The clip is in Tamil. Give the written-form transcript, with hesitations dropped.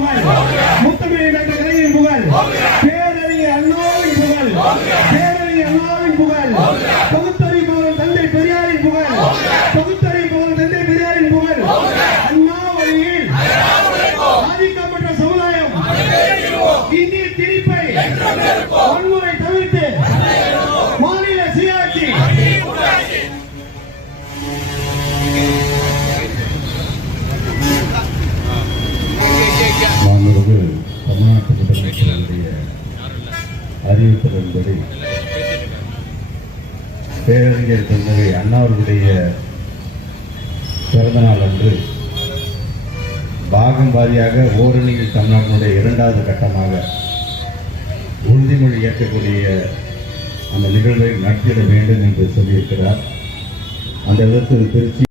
புகழ், முத்தமிழ் டாக்டர் கலைஞரின் புகழ், பேரறிஞர் அண்ணாவின் புகழ், பேரறிஞர் அண்ணாவின் புகழ், பகுத்தறிவு தந்தை பெரியாரின் புகழ், பகுத்தறிவு தந்தை பெரியாரின் புகழ், அண்ணா வழியில் ஆதிக்கப்பட்ட சமுதாயம் இந்திய திணிப்பை வன்முறை தவிர்த்து மாநில சுயாட்சி மாண்புமிகு தமிழ்நாட்டு முதலமைச்சருடைய அறிவித்தலின்படி பேரறிஞர் தந்தை அண்ணாவுடைய பிறந்தநாள் அன்று பாகம் வாரியாக ஓரணியில் தமிழ்நாட்டினுடைய இரண்டாவது கட்டமாக உறுதிமொழி ஏற்கக்கூடிய அந்த நிகழ்வை நடத்திட வேண்டும் என்று சொல்லியிருக்கிறார். அந்த விதத்தில் திருச்சி